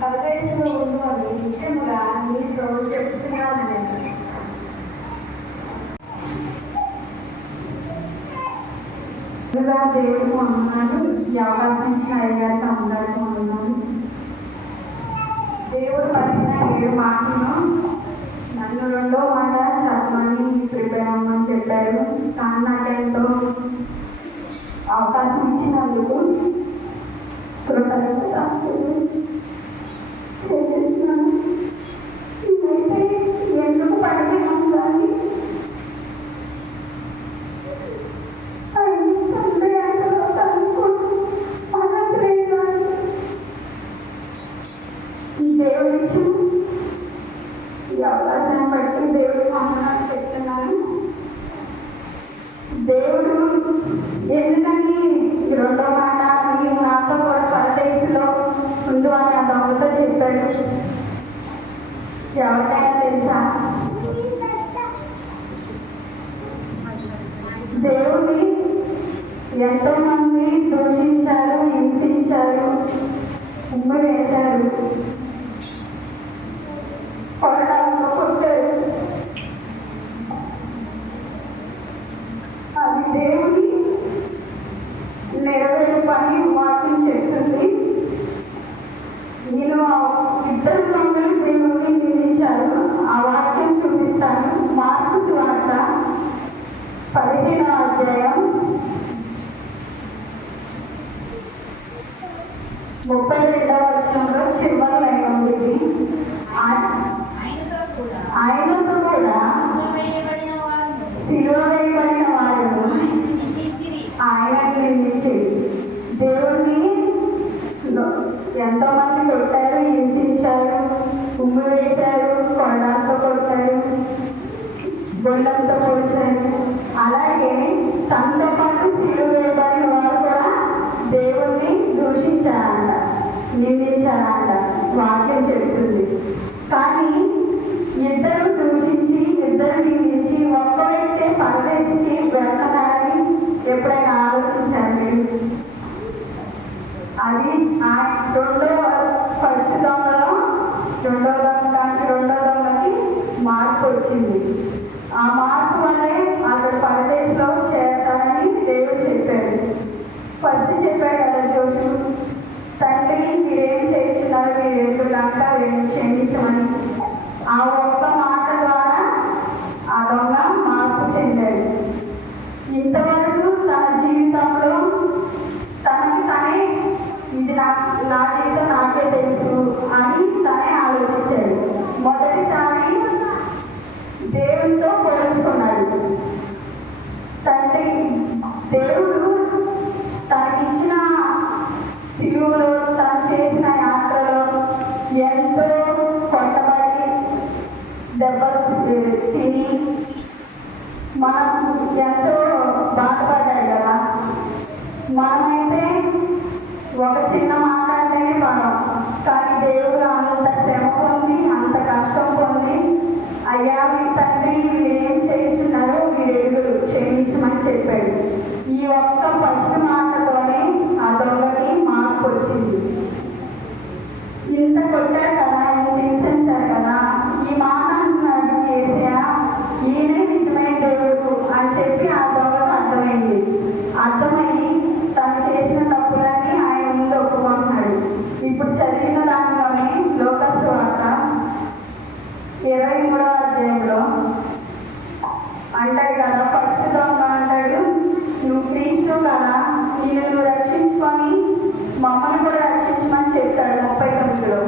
పరదేశంలో ఉండు అని నిత్యముగా నీతో చెప్తున్నాను నేను ముందుగా దేవుడు అన్నాడు ఈ అవకాశం ఇచ్చిన అయ్యాక అందరికీ ఉన్నాను దేవుడు పలికిన ఏడు మాటలు నన్ను రెండో మాట చదవమని ప్రిపేర్ అవ్వమని చెప్పారు. కానీ నాకెంతో అవకాశం ఇచ్చినందుకు కృతజ్ఞత. ఎవరికైనా తెలుసా? దేవుని ఎంతో మంది దూషించారు హింసించారు ఉమ్మడి వేశారు కొరడాలతో కొట్టారు అది దేవుని నెరవేరు పని వాక్యం చేస్తుంది నేను ఆ ఇద్దరు దొంగలు దేవుని నిందించారు ఆ వాక్యం చూపిస్తాను మార్పు సువార్త పదిహేనవ అధ్యాయం ముప్పై రెండవ వచనంలో చివరి లైన్ ఉంది ఆయనతో కూడా ఆయనతో వేయబడిన వారు ఆయన నిందించి దేవుణ్ణి ఎంతో మంది కొట్టారు హింసించారు ఉమ్ము వేశారు కొండలతో కొట్టారు బొండంతో పోల్చారు అలాగే తనతో పాటు సిలువ వేయబడిన వారు కూడా దేవుణ్ణి దూషించారంట నిందించాలంట వాక్యం చెప్తుంది కానీ ఇద్దరు దూషించి ఇద్దరు నిందించి ఒక్క వ్యక్తే పరదేశికి వెళ్తున్నారని ఎప్పుడైనా ఆలోచించండి అది ఆ రెండో ఫస్ట్ దొంగలో రెండో దొంగ రెండో దొంగకి మార్పు వచ్చింది. ఆ మార్పు వల్లే అతడు పరదేశంలో చేరతానని దేవుడు చెప్పాడు. ఫస్ట్ చెప్పాడు కదా తండ్రి మీరేం చేయించున్నారు? మీరు ఎదురుగాక వీరిని క్షమించమని. ఆ ఒక్క మాట ద్వారా ఆ దొంగ మార్పు చెందాడు. ఇంతవరకు తన జీవితంలో తనకి తనే ఇది నా నా జీవితం నాకే తెలుసు అని తనే ఆలోచించాడు. మొదటిసారి దేవునితో పోల్చుకున్నాడు. తండ్రి దేవుడు మనం ఎంతో బాధపడ్డాడు కదా. మనమైతే ఒక చిన్న మాట అంటేనే మనం కానీ దేవుడు అంత శ్రమ పొంది అంత కష్టం పొంది అయ్యా మీ తండ్రి ఏం చేయించున్నారో మీరు ఎదురు క్షమించమని చెప్పాడు. ఈ ఒక్క ఫస్ట్ మాట ఆ దొంగకి మార్పు వచ్చింది ఇంత కొట్టారు కదా ఇంత హింసించారు కదా ఈ మాట అంటున్నాడు ఏసయా ఈయనే నిజమైన దేవుడు అని చెప్పి ఆ దొంగకు అర్థమైంది అర్థమయ్యి తను చేసిన తప్పులన్నీ ఆయన ముందు ఒప్పుకుంటున్నాడు ఇప్పుడు చదివిన దానిలోనే లోకస్ వార్త ఇరవై మూడవ అధ్యాయంలో అంటాడు కదా ఫస్ట్ దొంగ అంటాడు నువ్వు క్రీస్తు కదా నేను నువ్వు రక్షించుకొని మమ్మల్ని కూడా రక్షించమని చెప్తాడు ముప్పై తొమ్మిదిలో.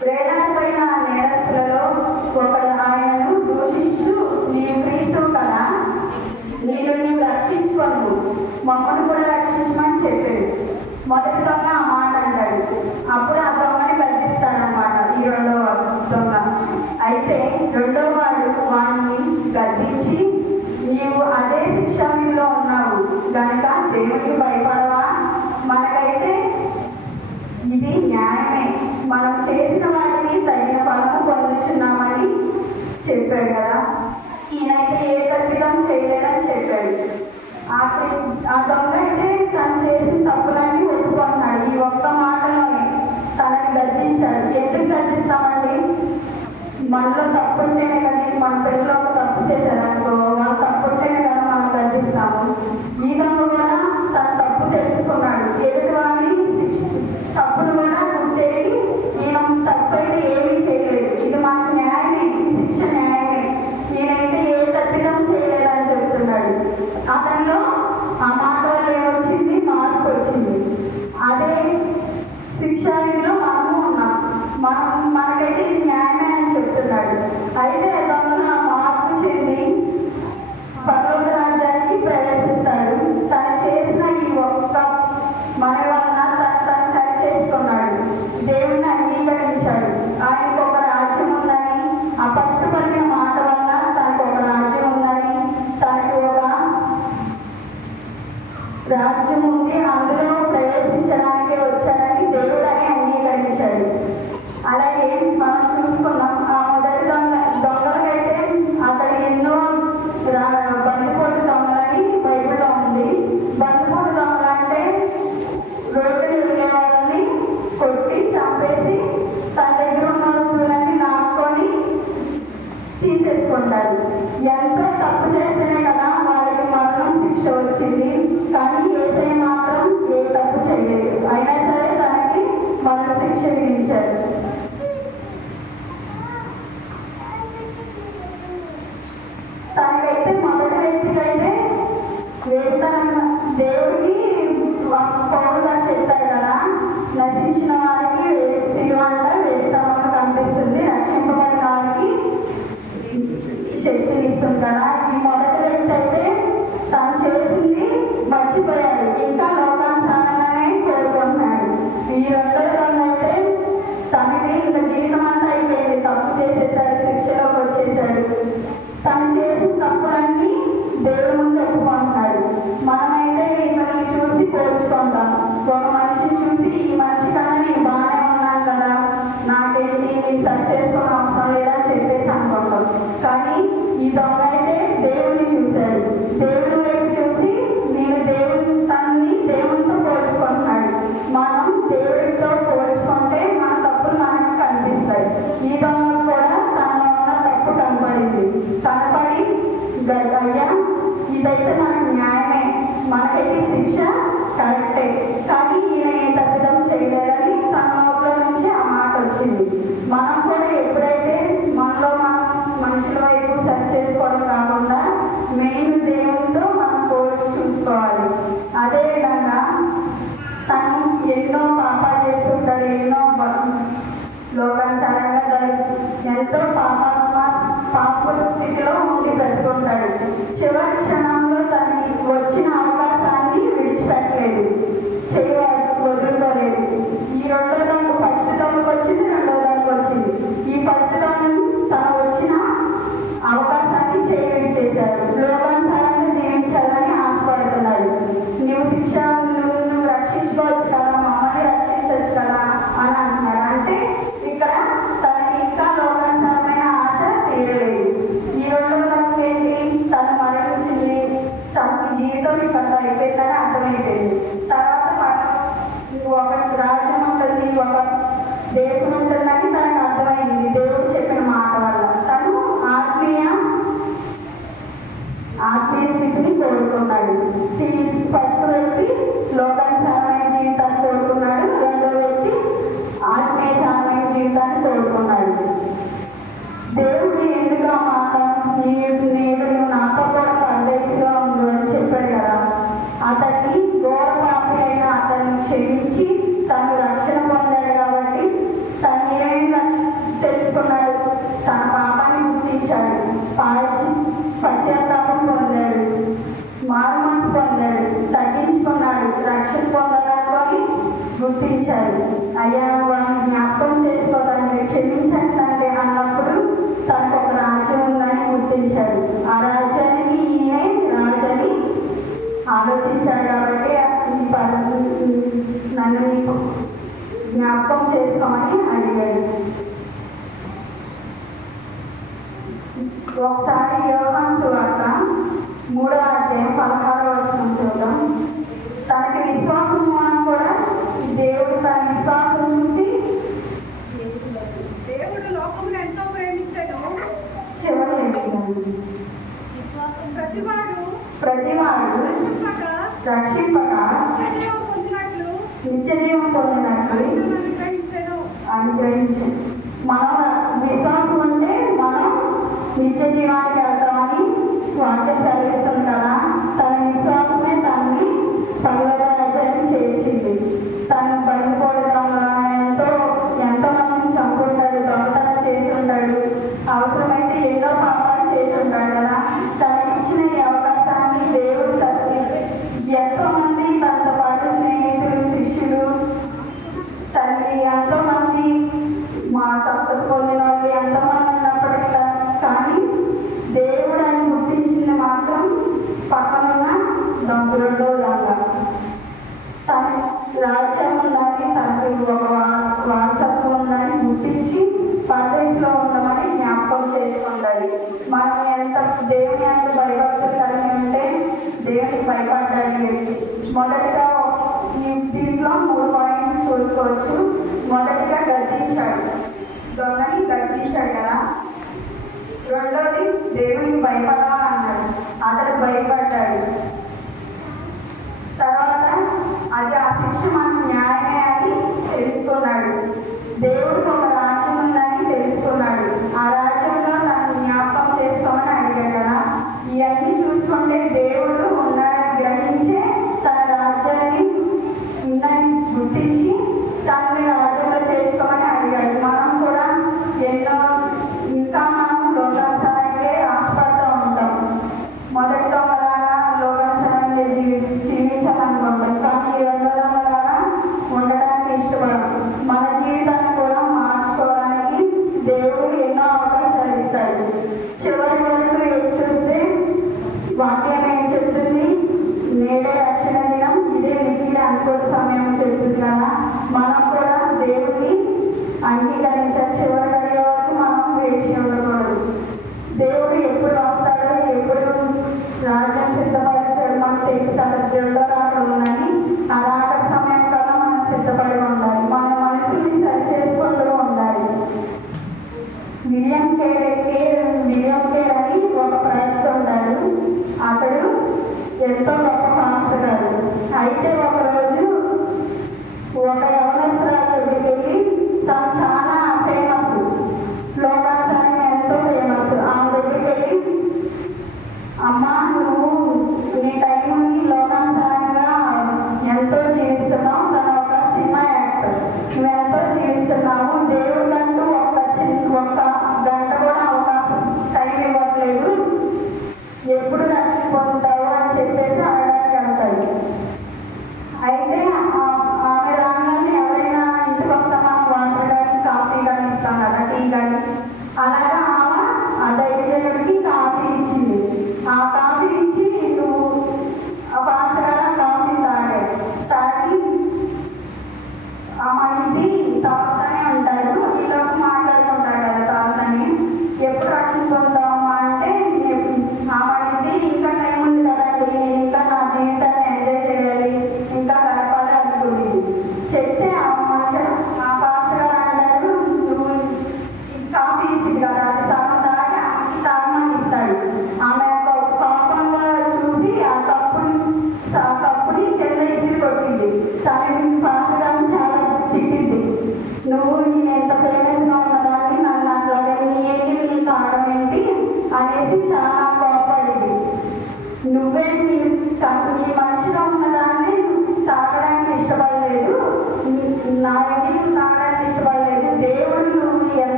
ప్రేరణపైన నేరస్తులలో ఒకడు ఆయనను దూషించు నీవు క్రీస్తు కదా నేను నువ్వు రక్షించుకోను మమ్మల్ని కూడా రక్షించమని చెప్పాడు. మొదటి దొంగ అప్పుడు ఆ దొంగని గద్దిస్తాడనమాట ఈ రెండవ దొంగ. అయితే రెండో వాడు వాడిని గద్దించి నీవు అదే శిక్షణలో ఉన్నావు. గనుక దేవుడికి భయపడవా? మనకైతే ఇది న్యాయమే. మనం చేసిన వాటికి తగిన ఫలము పొందుచున్నామని చెప్పాడు కదా. ఈయనైతే ఏ తప్పిదం చేయలేదని చెప్పాడు. ఆ దొంగ అయితే తను చేసిన తప్పుల ఒప్పుకుంటున్నాడు ఈ ఒక్క మాటలోనే తనని గద్దించి గర్దించాడు ఎందుకు గర్దిస్తామండి మనలో తప్పు ఉంటేనే కానీ మన పిల్లలు ఒక తప్పు చేశారనుకో వాళ్ళు తప్పు ఉంటేనే కదా మనం తగ్గిస్తాము ఈ దొంగ కూడా తన తప్పు తెలుసుకున్నాడు. ఎదుటి వాడిని శిక్ష. తప్పును కూడా గుర్తేరి ఈయన తప్పు అయితే ఏమీ చేయలేదు. ఇది మనకు న్యాయమే. శిక్ష న్యాయమే. ఈయనైతే ఏ తప్పిదం చేయలేదని చెప్తున్నాడు. అతనిలో ఆ మాట వల్ల ఏమొచ్చింది? మార్పు వచ్చింది. అదే శిక్ష మనము ఉన్నాం. మనం మనకైతే ఇది న్యాయమే అని చెప్తున్నాడు అయితే దొంగలు ఆ మార్పు చెంది పర్లోక రాజ్యానికి ప్రవేశిస్తాడు తను చేసిన ఈ ఒక్క మన వలన తను తను సరి చేసుకున్నాడు దేవుణ్ణి అంగీకరించాడు ఆయనకు ఒక రాజ్యం ఉందని అపష్టపడిన మాట వల్ల తనకు ఒక రాజ్యం ఉందని తనకు ఒక రాజ్యం ఉంది అందులో ప్రవేశించడానికి వచ్చాడని దేవుడు అని అంగీకరించాడు. అలాగే మనం చూసుకున్నాం ఆ మొదటి దొంగ దొంగలకైతే అతడు ఎన్నో రా- బందిపోటు దొంగలని బైబిల్లో ఉంది. బందిపోటు దొంగలు అంటే రోడ్డు వెళ్ళే వాళ్ళని కొట్టి చంపేసి తన దగ్గర ఉన్న వస్తువులన్నీ నాటుకొని తీసేసుకుంటారు. ఎంతో తప్పు చేస్తేనే కదా వారికి మరణం శిక్ష వచ్చింది. కానీ ఏసై మాత్రం ఏ తప్పు చేయలేదు. అయినా సరే తనకి మరణ శిక్ష విధించారు. తనకైతే మొదటి వ్యక్తికైతే వేతనం దేవుడికి పౌరుగా చెప్తారు కదా నశించిన వారికి శిలువ వేతనం కనిపిస్తుంది. రక్షింపబడిన వారికి శక్తినిస్తుంది కదా మర్చిపోయాడు ఇంకా లోకానుసారంగానే కోరుకుంటున్నాడు. ఈ రెండో రన్ అయితే ఇంకా జీవితం అంతా అయిపోయింది. తప్పు చేసేసాడు శిక్షలోకి వచ్చేసాడు. తను చేసిన ఎంతో పాపాత్మ పాప స్థితిలో ఉండి బ్రతుకుంటాడు. చివరి క్షణంలో తనకి వచ్చిన అవకాశాన్ని విడిచిపెట్టలేదు. చేయ వదులుకోలేదు. ఈ రెండో దానికి ఫస్ట్ దానికి వచ్చింది రెండో దానికి వచ్చింది. ఈ ఫస్ట్ దాని తను వచ్చిన అవకాశాన్ని చేయి విడిచేశారు లోకానుసారంగా జీవించాలని ఆశపడుతున్నాడు నువ్వు శిక్ష నువ్వు నువ్వు రక్షించుకోవచ్చు కదా మమ్మల్ని రక్షించవచ్చు కదా అని అంటున్నాడు అంటే ఇక్కడ తనకి ఇంకా లోకానుసారమైన ఆశ తీరలేదు ఈ రెండో దానికి ఏంటి తను మరణించింది తనకి జీవితం ఇక్కడ అయిపోయిందని అర్థమైపోయింది తర్వాత ప- ఒక రాజ్యం ఉంటుంది ఒక దేశం ఉంటుందని తనకు అర్థమైంది దేవుడు చెప్పిన మాట వల్ల తను ఆత్మీయ ఆత్మీయ స్థితిని కోరుకున్నాడు ఫస్ట్ వ్యక్తి లోకానుసారమైన జీవితాన్ని కోరుకున్నాడు. రెండో వ్యక్తి ఆత్మీయ సామాన్య జీవితాన్ని కోరుకున్నాడు. దేవుడు ఎందుకు ఆ మాట నేను నేడు నువ్వు నాతో కూడా పరదేశిగా ఉండు అని చెప్పాడు కదా. అతన్ని ఘోర పాపి అయిన అతన్ని క్షమించి తను రక్షణ పొందాడు కాబట్టి తను ఏమైనా తెలుసుకున్నాడు? తన పాపాన్ని గుర్తించాడు. పాల్చి పశ్చాత్తాపం పొందాడు. మారుమనసు పొందాడు తగ్గించుకున్నాడు రక్షణ పొందడానికి గుర్తించాడు. అయ్యా వాడిని జ్ఞాపకం చేసుకోదండి క్షమించండి తండ్రి అన్నప్పుడు తనకు ఒక రాజ్యం ఉందని గుర్తించాడు. ఆ రాజ్యానికి ఈయనే రాజని ఆలోచించాడు కాబట్టి ఈ పదవి నన్ను నీకు జ్ఞాపకం చేసుకోమని అడిగాడు. ఒకసారి యోహాన్ సువార్త మూడో అధ్యాయం పదహారో వచ్చిన చూద్దాం. తనకి విశ్వాసం మనం కూడా దేవుడు తన విశ్వాసం చూసి దేవుడు లోకమును ఎంతో ప్రేమించాడు. చివరి ప్రతివాడు ప్రతివాడు రక్షింపక రక్షింపక నిత్యజీవం పొందినట్లు నిత్యజీవం పొందినట్లు అనుగ్రహించాడు. అనుగ్రహించాడు. మనం విశ్వాసం అంటే మనం నిత్య జీవానికి స్వాగతం సెలవిస్తున్నాను మొదటిగా ఈ దీంట్లో మూడు పాయింట్లు చూసుకోవచ్చు. మొదటిగా గర్దించాడు దొంగని గర్దించాడు కదా. రెండోది దేవునికి భయపడవా అన్నాడు అతడు భయపడ్డాడు. తర్వాత అది ఆ శిక్ష మన இருந்தாங்க அழகா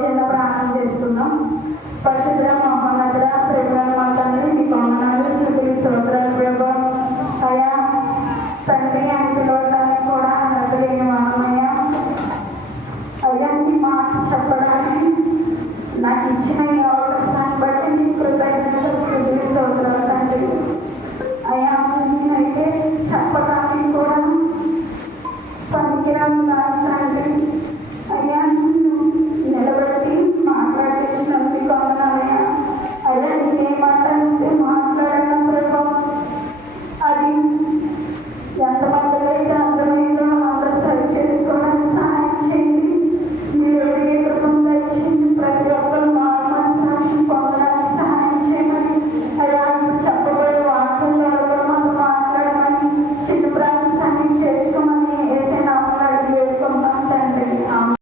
చిన్న ప్రాణం చేస్తున్నాం. పరిశుద్ధ మహానగర ప్రేమ మాటని మీ పవనాలు స్థుతి స్తోత్రాలు ప్రభావం అయా తండ్రి అంటులోటాన్ని కూడా అన్నతలేని మనమయ్య అయ్యాన్ని మాట చెప్పడానికి నాకు ఇచ్చిన